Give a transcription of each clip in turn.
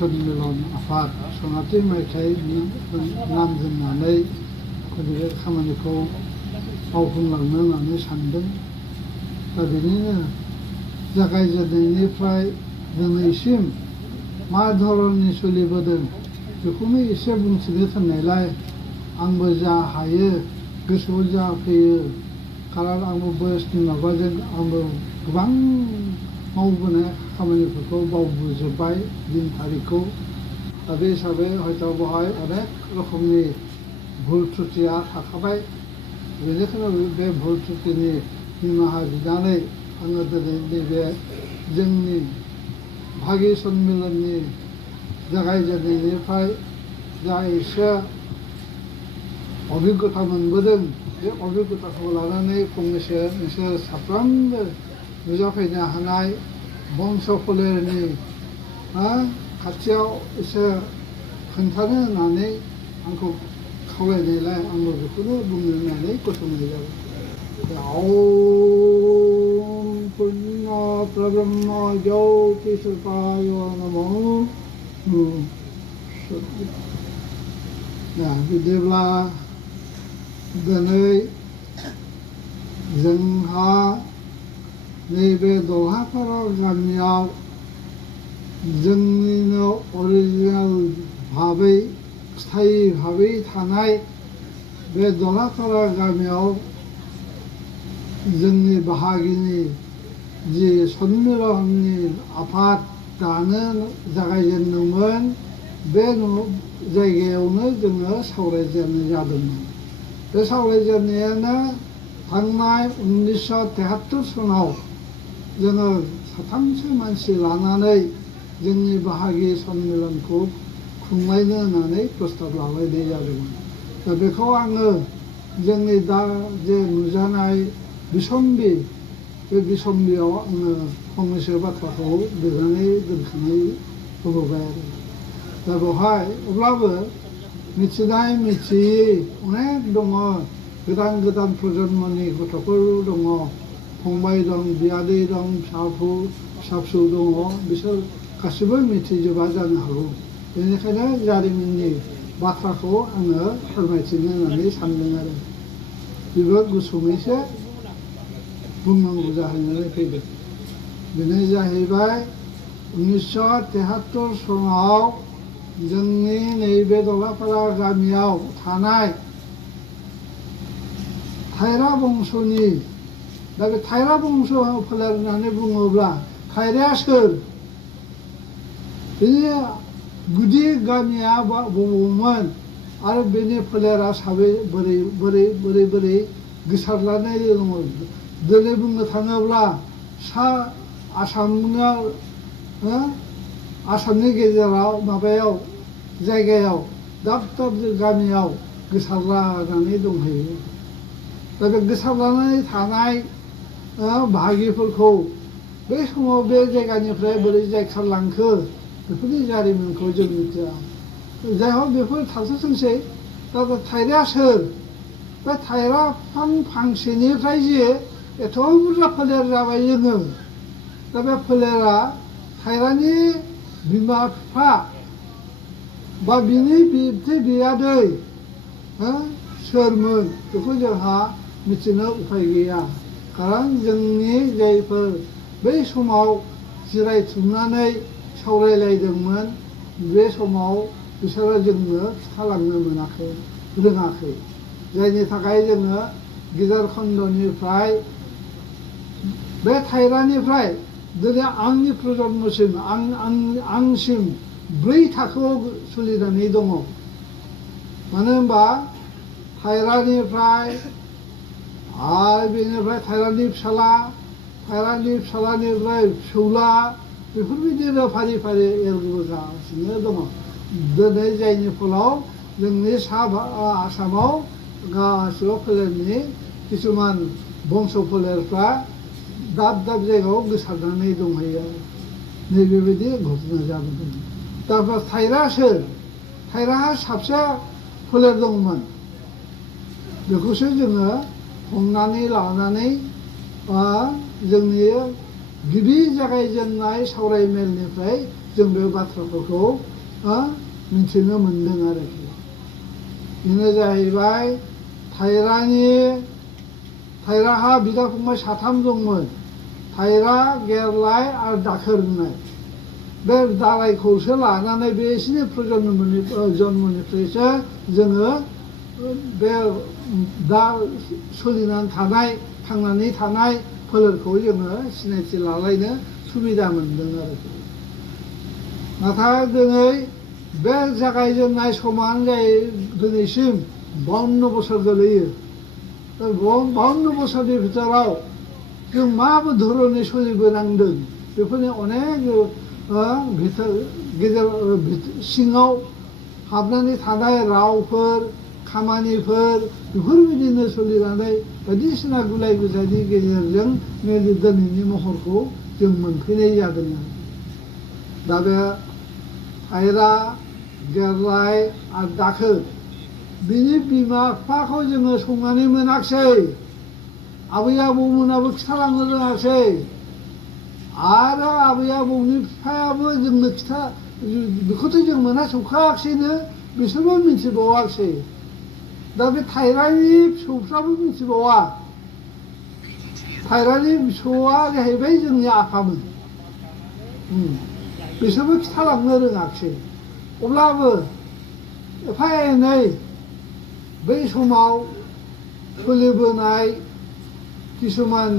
सन्मिलन आफाद सनाथि मायथाइनि नाम दोननानै बे खामानिखौ मावफुंलांनो होननानै सानदों। दा बेनिनो जागायजेननायनिफ्राय दिनैसिम मा धरननि सोलिबोदों बेखौनो एसे बुंथिनो थिननायलाय आंबो जा हायो गोसोआव जा फैयो, खारन आंबो बयसनि माबाजों आंबो गोबां मावबोनाय खामानिफोरखौ बावबोजोब्बाय दिन थारिखखौ। दा बे हिसाबै हयथ' बेवहाय अनेक रोखोमनि भुल त्रुटिया थाखाबाय। बेनिखायनो बे भुल त्रुटिनि निमाहा बिनानै आङो दिनै नैबे जोंनि भागि सन्मिलननि जागायजेननायनिफ्राय जा एसे अभिज्ञता मोनबोदों बे अभिज्ञताखौ लानानै फंनैसो नोंसोर साफ्रोमबो नुजाफैनो हानाय बंस फोलेरनि खाथियाव एसे खोन्थानो होननानै आंखौ खावलायनायलाय आंबो बेखौनो बुंनो होननानै गसंनाय जाबाय। ओम पुर्न प्रब्रह्म ज्योतिषपाय नमो। बिदिब्ला दिनै जोंहा नैबे दलहापारा गामियाव जोंनिनो अरिजिनेल भाबै स्थायी भाबै थानाय बे दलहापारा गामियाव जोंनि बाहागिनि जि सन्मिलननि आफाद दानो जागायजेनदोंमोन बे जायगायावनो जोङो सावरायजेननाय जादोंमोन। बे सावरायजेननायानो थांनाय 1973 सनाव जोङो साथामसो मानसि लानानै जोंनि बाहागि सन्मिलनखौ खुंलायनो होननानै प्रस्ताब लालायनाय जादोंमोन। दा बेखौ आङो जोंनि दा जे नुजानाय बिसम्बि बे बिसम्बियाव आङो फंनैसो बाथ्राखौ लिरनानै दोनखानाय होबोबाय आरो। दा बेवहाय अब्लाबो मिथिनाय मिथियै अनेक दङ, गोदान गोदान प्रजन्मनि गथ'फोर दङ, फंबाय दं, बियादै दं, फिसा फिसौ दङ, बिसोर गासिबो मिथिजोबा जानो हागौ। बेनिखायनो जारिमिननि बाथ्राखौ आङो फोरमायथिनो होननानै सानदों आरो बेबो गुसुङैसो बुंनांगौ जाहैनानै फैदों। बेनो जाहैबाय 1973 सनाव जोंनि नैबे दलहापारा गामियाव थानाय थायरा बंस'नि, दा बे थायरा बंस' फोलेर होननानै बुङोब्ला थायराया सोर? बेनि गुदि गामिया बबावमोन आरो बेनि फोलेरा बोरै गोसारलानाय दङ? दिनै बुंनो थाङोब्ला सा आसामनि गेजेराव माबायाव जायगायाव दाब दाब गामियाव गोसारलानानै दंहैयो। दा बे गोसारलानानै थानाय बाहागिफोरखौ बे समाव बे जायगानिफ्राय बोरै जायखारलांखो बेफोरनि जारिमिनखौ जों मिथिया। जायहक बेफोर थाथोंसै। दा थायराया सोर? बे थायरा फांसेनिफ्राय जे एथ' बुरजा फोलेर जाबाय जोङो। दा बे फोलेरा थायरानि बिमा बिफा बा बिनि बिबथै बियादै सोरमोन बेखौ जोंहा मिथिनो उफाय गैया। खारन जोंनि जायफोर बै समाव जिरायथुमनानै सावरायलायदोंमोन बे समाव बिसोरो जोंनो खिथालांनो रोङाखै। जायनि थाखाय जोङो गेजेर खन्दनिफ्राय बे थायरानिफ्राय दिनै आंनि प्रजन्मसिम आंसिम 4 थाखोआव सोलिनानै दङ। मानो होनबा थायरानिफ्राय आरो बेनिफ्राय थायरानि फिसालानिफ्राय फिसौला, बेफोरबायदिनो फारि फारि एरबोगासिनो दङ। दिनै जायनि फलाव जोंनि सा आसामाव गासिबो फोलेरनि किसुमान बंस फोलेरफ्रा दाब दाब जायगायाव गोसारनानै दंहैयो। नैबेबायदि घटना जाबोदों। दा थायरा सोर? थायराहा साबसे फोलेर दंमोन बेखौसो जोङो हमनानै लानानै जोंनि गिबि जागायजेननाय सावरायमेलनिफ्राय जों बे बाथ्राफोरखौ मिथिनो मोनदों आरोखि। बेनो जाहैबाय थाइराहा बिदा फंबाय साथाम दंमोन। थाइरा, गेरलाय आरो दाखोर होननाय। बे दालायखौसो लानानै बे एसेनि जन्मनिफ्रायसो जोङो बे दा सोलिनानै थानाय थांनानै थानाय फोलेरखौ जोङो सिनायथि लालायनो सुबिदा मोनदों आरोखि। नाथाय दिनै बे जागायजेननाय समानो जायो दिनैसिम 52 बोसोर गोलैयो। 52 बोसोरनि भितराव जों माबे धरनै सोलिबोनांदों बेफोरनि अनेक सिङाव हाबनानै थानाय रावफोर, खामानिफोर बेफोरबायदिनो सोलिनानै बायदिसिना गुलाय गुजायनि गेजेरजों दिनैनि महरखौ जों मोनफैनाय जादों। दा बे थाइरा, गेरलाय आरो दाखोर बिनि बिमा बिफाखौ जोङो संनानै मोनाखिसै। आबै आबौमोनाबो खिथालांनो रोङासै। आरो आबै आबौनि बिफायाबो जोंनो बेखौथ' जों मोनहासौखायाखिसैनो, बिसोरबो मिथिबावाखिसै। दा बे थाइरानि फिसौफ्राबो मिथिबावा। थाइरानि फिसौआ जाहैबाय जोंनि आफामोन। बिसोरबो खिथालांनो रोङाखिसै। अब्लाबो एफा एनै बै समाव सोलिबोनाय किसुमान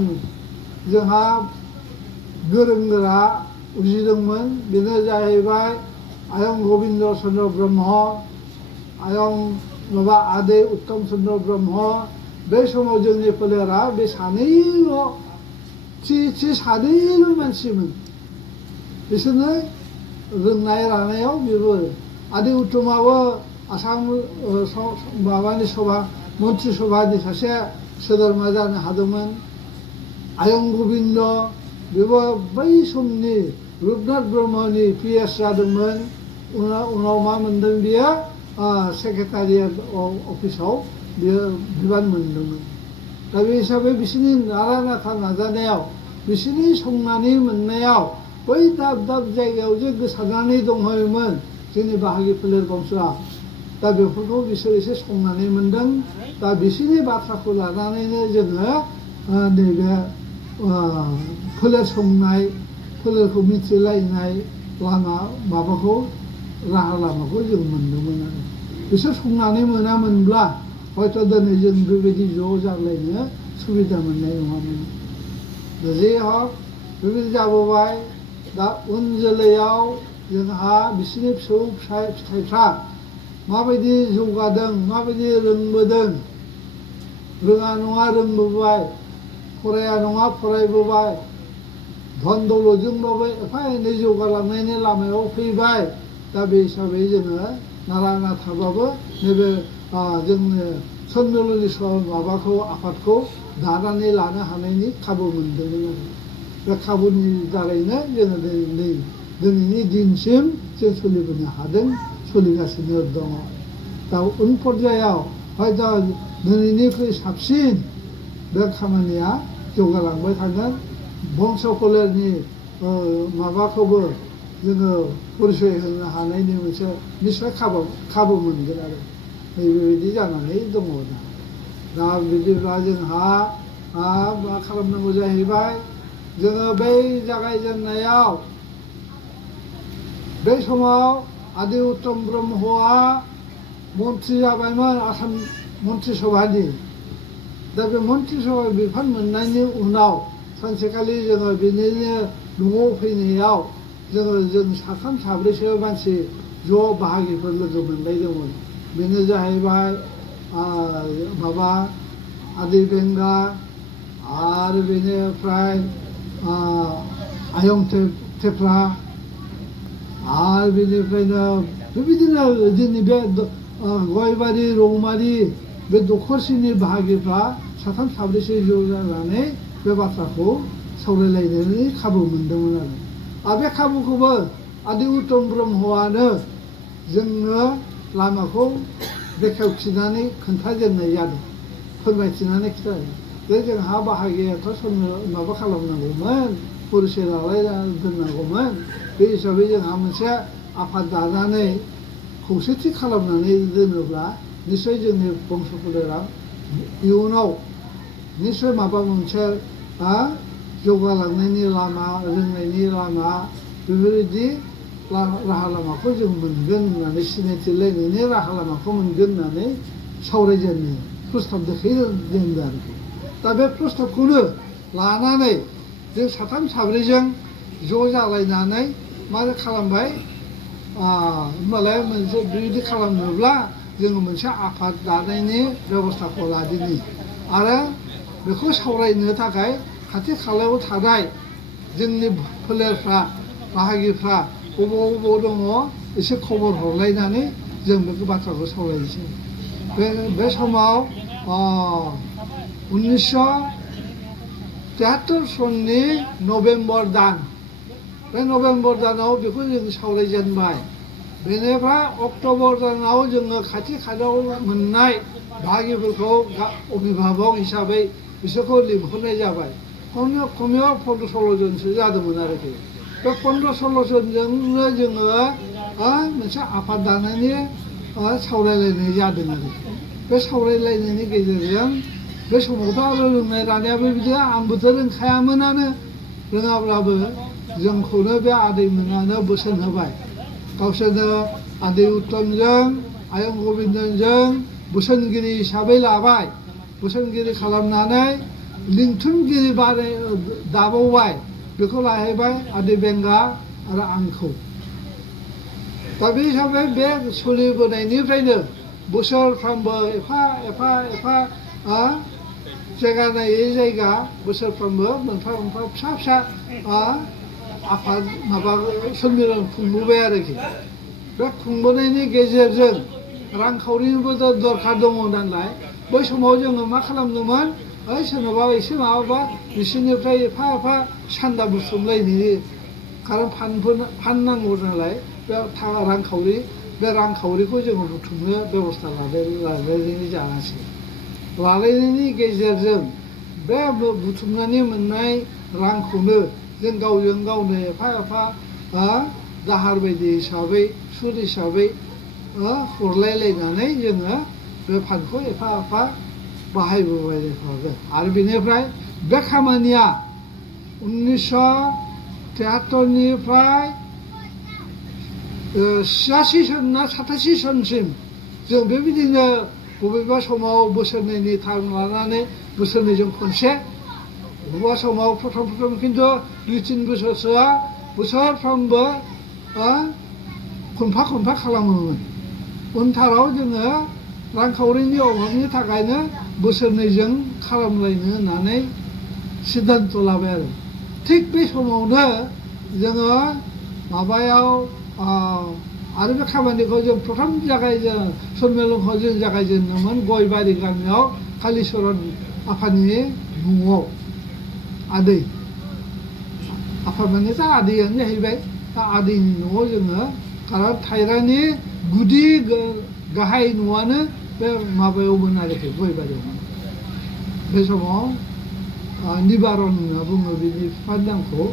जोंहा गोरों गोरा उजिदोंमोन। बेनो जाहैबाय आयं गबिन्द चन्द्र ब्रह्म, आयं आदै उत्तम चन्द्र ब्रह्म। बे समाव जोंनि फोलेरा बे सानैल' मानसिमोन। बिसोरनो रोंनाय रानायाव बेबो आदै उत्तमाबो आसाम मन्त्रि सभानि सासे सोद्रोमा जानो हादोंमोन। आयं गबिन्द बेबो बै समनि रुपनाथ ब्रह्मनि PS जादोंमोन। उनाव मा मोनदों बियो सेक्रेटारियेट अफिसाव बियो बिबान मोनदोंमोन। दा बे हिसाबै बिसोरनि नारा नाथा नाजानायाव, बिसोरनि संनानै मोननायाव बै दाब दाब जायगायाव जे गोसारनानै दंहैयोमोन जोंनि बाहागि फोलेर बंस'आ। दा बेफोरखौ बिसोर एसे संनानै मोनदों। दा बिसोरनि बाथ्राखौ लानानैनो जोङो नैबे फोलेर संनाय, फोलेरखौ मिथिलायनाय राहा लामाखौ जों मोनदोंमोन आरो। बिसोर संनानै मोनामोनब्ला हयथ' दिनै जों बेबायदि ज' जालायनो सुबिदा मोननाय नङामोन। जे हक बेबायदि जाबोबाय। दा उन जोलैयाव जोंहा बिसोरनि फिथाइफ्रा माबायदि जौगादों, माबायदि रोंबोदों, रोङा नङा रोंबोबाय, फराया नङा फरायबोबाय, धन दौलतजोंबाबो एफा एनै जौगालांनायनि लामायाव फैबाय। दा बे हिसाबै जोङो नारा नाथाबाबो नैबे जोंनो सनमिलनि आफादखौ दानानै लानो हानायनि खाबु मोनदोंमोन आरो। बे खाबुनि दारैनो जोङो दिनैनि दिनसिम जों सोलिबोनो हादों, सोलिगासिनो दङ। दा उन पर्यायाव हयथ' दिनैनिख्रुइ साबसिन बे खामानिया जौगालांबाय थागोन। बंस' फोलेरनि माबाखौबो जोङो परिचय होनो हानायनि मोनसे निस्सय खाबु मोनगोन आरो। बेबायदि जानानै दङ दा बिदिब्ला जोंहा मा खालामनांगौ जाहैबाय, जोङो बै जागायजेननायाव बै समाव आदै उत्तम ब्रह्मआ मन्त्रि जाबायमोन आसाम मन्त्रि सभानि। दा बे मन्त्रि सभा बिफान मोननायनि उनाव सानसेखालि जोङो बिनिनो न'आव फैनायाव जों साथाम साब्रैसो मानसि ज' बाहागिफोर लोगो मोनलायदोंमोन। बेनो जाहैबाय आदै बेंगा आरो बेनिफ्राय आयं थेफ्रा आरो बेनिफ्रायनो बेबायदिनो जोंनि बे गयबारि रौमारि बे दखरसेनि बाहागिफ्रा साथाम साब्रैसो ज' जानानै बे बाथ्राखौ सावरायलायनायनि खाबु मोनदोंमोन आरो बे खाबुखौबो आदै उत्तम ब्रह्मआनो जोंनो लामाखौ बेखेवथिनानै खोन्थाजेननाय जादों, फोरमायथिनानै खिन्थादों। जे जोंहा बाहागियाथ' माबा खालामनांगौमोन, परिचय लालायना दोननांगौमोन। बे हिसाबै जोंहा मोनसे आफाद दानानै खौसेथि खालामनानै दोनोब्ला निस्सय जोंनि बंस फोलेरा इयुनाव निस्सय माबा मोनसे जौगालांनायनि लामा रोंनायनि लामा बेफोरबायदि राहा लामाखौ जों मोनगोन होननानै सिनायथिलायनायनि राहा लामाखौ मोनगोन होननानै सावरायजेननो प्रस्ताब देखायजेनदों आरोखि दा बे प्रस्ताबखौनो लानानै जों साथाम साब्रैजों ज' जालायनानै मा खालामबाय होमबालाय मोनसे बेबायदि खालामनोब्ला जोङो मोनसे आफाद दानायनि बेब'स्थाखौ लादिनि आरो बेखौ सावरायनो थाखाय खाथि खालायाव थानाय जोंनि फोलेरफ्रा बाहागिफ्रा बबाव दङ एसे खबर हरलायनानै जों बे बाथ्राखौ सावरायनोसै बे समाव 1973 सननि नभेम्बर दान बे नभेम्बर दानाव बेखौ जों सावरायजेनबाय बेनिफ्राय अक्ट'बर दानाव जोङो खाथि खालायाव मोननाय बाहागिफोरखौ अभिभाबक हिसाबै बिसोरखौ लिंहरनाय जाबाय खमैबो 15-16 जनसो जादोंमोन आरोखि बे 15-16 जनजोंनो जोङो मोनसे आफाद दानायनि सावरायलायनाय जादों आरोखि बे सावरायलायनायनि गेजेरजों बे समावथ' आरो रोंनाय रानायाबो बिदि आंबोथ' रोंखायामोनानो रोङाब्लाबो जोंखौनो बे आदैमोनानो बोसोन होबाय गावसोरनो आदै उत्तमजों आयं गबिन्दजों बोसोनगिरि हिसाबै लाबाय बोसोनगिरि खालामनानै लिंथुमगिरि दाबावबाय बेखौ लाहैबाय आदै बेंगा आरो आंखौ दा बे हिसाबै बे सोलिबोनायनिफ्रायनो बोसोरफ्रामबो एफा जायगा नायै जायगा बोसोरफ्रामबो मोनफा फिसा आफाद माबा सम्मेलन खुंबोबाय आरोखि बे खुंबोनायनि गेजेरजों रांखावरिनिबो दरखार दङ नालाय बै समाव जोङो मा खालामदोंमोन सोरनावबा एसे माबाबा बिसोरनिफ्राय एफा सान्दा बुथुमलायनो खारन फाननांगौ नालाय बे रांखावरि बे रांखावरिखौ जोङो बुथुमनो बेबस्था लालायनाय जायासै लालायनायनि गेजेरजों बे बुथुमनानै मोननाय रांखौनो जों गावजों गावनो एफा दाहार बायदि हिसाबै सुद हिसाबै हरलायलायनानै जोङो बे फान्डखौ एफा बाहायबोबाय थादों आरो बेनिफ्राय बे खामानिया 1973निफ्राय 86 सन ना 87 सनसिम जों बेबायदिनो बबेबा समाव बोसोरनैनि टाइम लानानै बोसोरनैजों खनसे बबेबा समाव प्रथम खिन्थु 2-3 बोसोरसोआ बोसोरफ्रोमबो खनफा खालामोमोन उनथाराव जोङो रांखावरिनि अभाबनि थाखायनो बोसोरनैजों खालामलायनो होननानै सिद्धान्त लाबाय आरो थिग बे समावनो जोङो माबायाव आरो बे खामानिखौ जों प्रथम सन्मेलनखौ जों जागायजेनदोंमोन गयबारि गामियाव कालिचरन आफानि न'आव आदै आफा माने दा आदैयानो जाहैबाय दा आदैनि न'आव जोङो खारन थायरानि गुदि गाहाय न'आनो बे माबायावमोन आरोखि गयबारियावमोन बे समाव निबारन होनना बुङो बिनि बिफानि नामखौ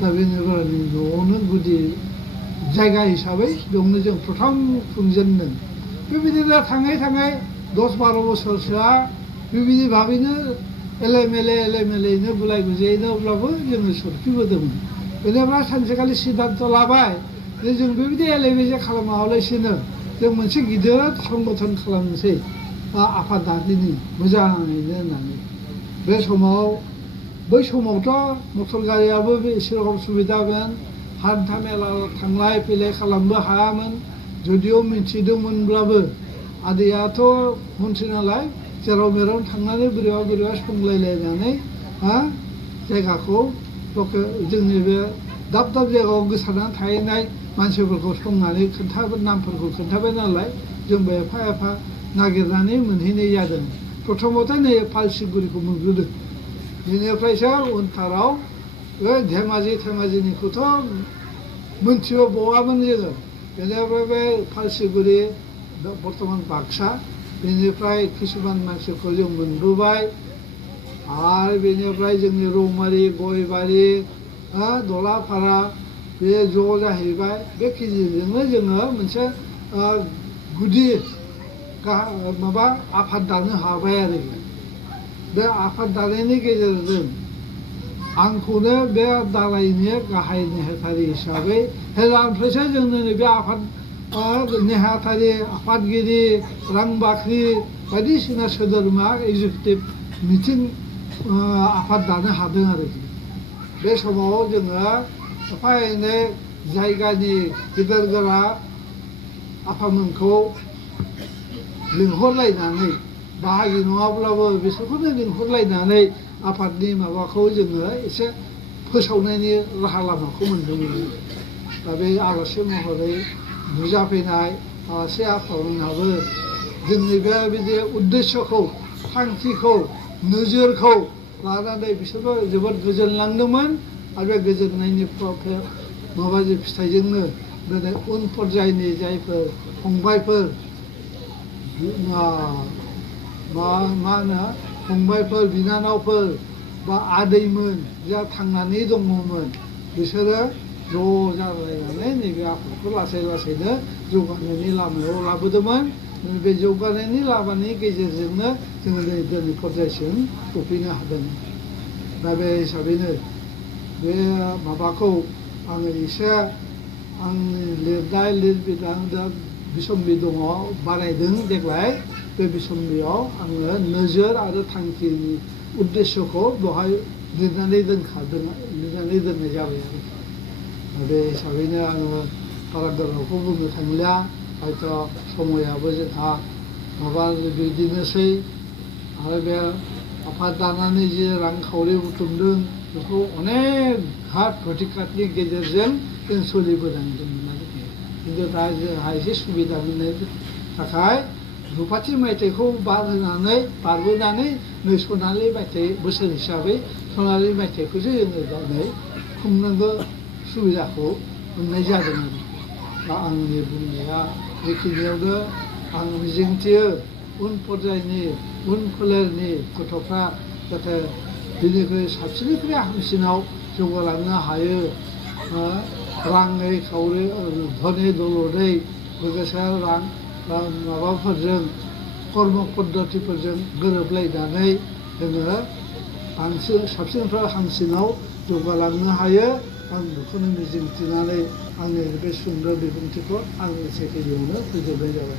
दा बे निबारननि न'आवनो गुदि जायगा हिसाबै बेयावनो जों प्रथम खुंजेनदों बेबायदिनो थाङै 10-12 बोसोरसोआ बेबायदि भाबैनो एलेमेलेयैनो गुलाय गुजायैनो अब्लाबो जोङो सोरखिबोदोंमोन बेनिफ्राय सानसेखालि सिद्धान्त लाबाय जे जों बेबायदि एलेमेले खालामालासिनो जों मोनसे गिदिर संगठन खालामनोसै आफाद दादिनि मोजाङैनो होननानै बे समाव बै समावथ' मटर गारियाबो एसे रखम सुबिदामोन हान्था मेला थांलाय फैलाय खालामनो हायामोन जुदिअ मिथिदोंमोनब्लाबो आदैयाथ' मन्थ्रि नालाय जेराव मेराव थांनानै बोरैबा संलायलायनानै जायगाखौ जोंनि बे दाब जायगायाव गोसारनानै थाहैनाय मानसिफोरखौ संनानै नामफोरखौ खोन्थाबाय नालाय जोंबो एफा नागिरनानै मोनहैनाय जादों प्रथमावथ' नै पालसिगुरिखौ मोनग्रोदों बेनिफ्रायसो उनथाराव बे धेमाजिनिखौथ' मोनथिबो बावामोन जोङो बेनिफ्राय बे पालसिगुरि बर्तमान बाक्सा बेनिफ्राय किसुमान मानसिखौ जों मोनबोबाय आरो बेनिफ्राय जोंनि रौमारि गयबारि दलापारा बे ज' जाहैबाय बे गेजेरजोंनो जोङो मोनसे गुदि माबा आफाद दानो हाबाय आरोखि बे आफाद दानायनि गेजेरजों आंखौनो बे दालायनि गाहाय नेहाथारि हिसाबै हेलानिफ्रायसो जोंनो बे आफाद नेहाथारि आफादगिरि रां बाख्रि बायदिसिना सोद्रोमा एगजिकिउटिभ मिटिं आफाद दानो हादों आरोखि बे समाव जोङो एफा एनै जायगानि गेदेर गोरा आफामोनखौ लिंहरलायनानै बाहागि नङाब्लाबो बिसोरखौनो लिंहरलायनानै आफादनि माबाखौ जोङो एसे फोसावनायनि राहा लामाखौ मोन्दोंमोन दा बे आलासि महरै नुजाफैनाय आलासि आफामोनहाबो जोंनि बे बिदि उद्देस्यखौ थांखिखौ नोजोरखौ लानानै बिसोरबो जोबोद गोजोनलांदोंमोन आरो बे गोजोननायनि माबाजों फिथाइजोंनो दिनै उन पर्यायनि जायफोर फंबायफोर मा होनो फंबायफोर बिनानावफोर बा आदैमोन जा थांनानै दङमोन बिसोरो ज' जालायनानै नैबे आफादखौ लासै लासैनो जौगानायनि लामायाव लाबोदोंमोन बे जौगानायनि लामानि गेजेरजोंनो जोङो दिनै पर्यायसिम सफैनो हादों दा बे हिसाबैनो बे माबाखौ आङो एसे आंनि लिरनाय लिरबिदां दा बिसम्बि दङ बानायदों देग्लाय बे बिसम्बियाव आङो नोजोर आरो थांखिनि उद्देस्यखौ बेवहाय लिरनानै दोननाय जाबाय आरोखि बे हिसाबैनो आङो बारा गोलावखौ बुंनो थांलिया हयथ' समायाबो जोंहा माबा बिदिनोसै आरो बे आफाद दानानै जे रांखावरि बुथुमदों बेखौ अनेक घात प्रतिघातनि गेजेरजों जों सोलिबोनांदोंमोन आरोखि खिन्थु दा जोंहा एसे सुबिदा मोननायनि थाखाय रुपाथि मायथाइखौ बारबोनानै नै सनालि मायथाइ बोसोर हिसाबै सनालि मायथाइखौसो जोङो दिनै खुंनांगौ सुबिदाखौ मोननाय जादों आरो दा आंनि बुंनाया बेखिनियावनो आं मिजिंथियो उन पर्यायनि उन फोलेरनि गथ'फ्रा जाहाथे बिनिख्रुइ साबसिननिख्रुइ हामसिनाव जौगालांनो हायो राङै खावरि धनै दौलदै लोगोसे रां माबाफोरजों कर्म पद्धतिफोरजों गोरोबलायनानै जोङो बांसिन साबसिननिफ्राय हामसिनाव जौगालांनो हायो आं बेखौनो मिजिंथिनानै आंनि बे सुंद' बिबुंथिखौ आं एसेखिनियावनो फोजोबनाय जाबाय